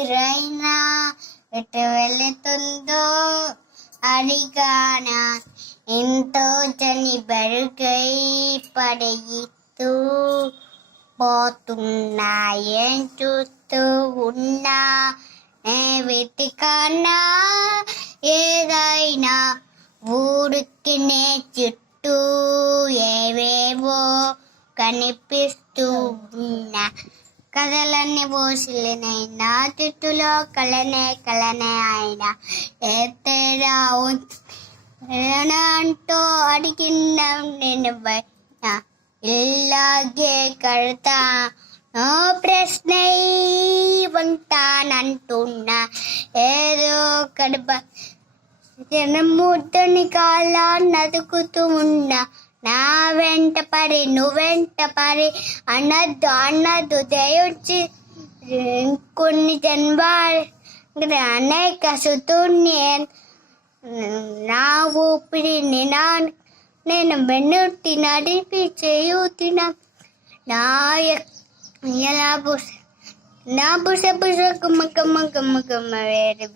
ఎదురైనా ఎటు వెళుతుందో అడిగానా, ఎంతో చని బరుగై పడయిస్తూ పోతున్నా. ఏం చూస్తూ ఉన్నా నే వెతికన్నా ఏదైనా ఊరికి నే చుట్టూ ఏవేవో కనిపిస్తూ ఉన్నా. కథలన్నీ ఊసిలినాయి నా చుట్టూలో, కలనే అయినా ఎత్తరా అంటూ అడిగినా నేను బయట ఇలాగే కడతా నో ప్రశ్న ఉంటానంటున్నా. ఏదో కడప జనముద్దని కాల నదుకుతూ ఉన్నా. నా వెంట పడి నువ్వెంట పడి అన్నద్దు దయచి కొన్ని జన్మ అనేక సుతుని నా ఊపిరిని నేను వెన్నుట్టి నడిపి చేయుతిన నా ఎలా నా బుస గుమ్మ వేరు